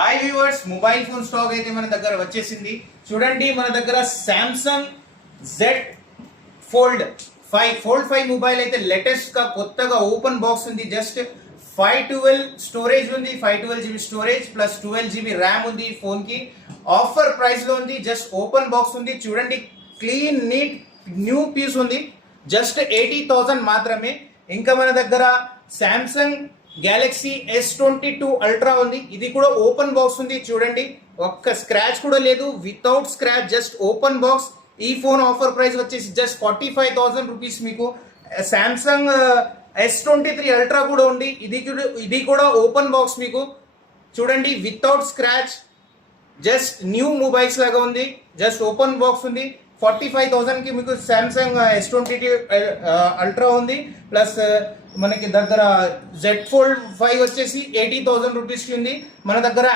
Hi viewers, mobile phone stock అయితే మన దగ్గర వచ్చేసింది. చూడండి, మన దగ్గర సామ్సంగ్ జెడ్ ఫోల్డ్ 5 మొబైల్ అయితే లేటెస్ట్ గా కొత్తగా ఓపెన్ బాక్స్ ఉంది. జస్ట్ 512 స్టోరేజ్ ఉంది, 512 GB storage plus 12 GB RAM ఉంది. ఫోన్ కి ఆఫర్ ప్రైస్ లో ఉంది. జస్ట్ ఓపెన్ బాక్స్ ఉంది. చూడండి, క్లీన్ నీట్ న్యూ పీస్ ఉంది. జస్ట్ 80,000 మాత్రమే. ఇంకా మన దగ్గర సామ్సంగ్ గెలాక్సీ S22 అల్ట్రా ఉంది. ఇది కూడా ఓపెన్ బాక్స్ ఉంది. చూడండి, ఒక్క స్క్రాచ్ కూడా లేదు, without scratch, just open box. ఈ ఫోన్ ఆఫర్ ప్రైస్ వచ్చేసి జస్ట్ 45,000 రూపీస్. మీకు సామ్సంగ్ S23 అల్ట్రా కూడా ఉంది. ఇది కూడా ఓపెన్ బాక్స్. మీకు చూడండి, without scratch, just new mobiles లాగా ఉంది. జస్ట్ ఓపెన్ బాక్స్ ఉంది. 45,000 కి మీకు సామ్సంగ్ S22 అల్ట్రా ఉంది. ప్లస్ మనకి దగ్గర Z Fold 5 వచ్చేసి 80,000 రూపీస్కి ఉంది. మన దగ్గర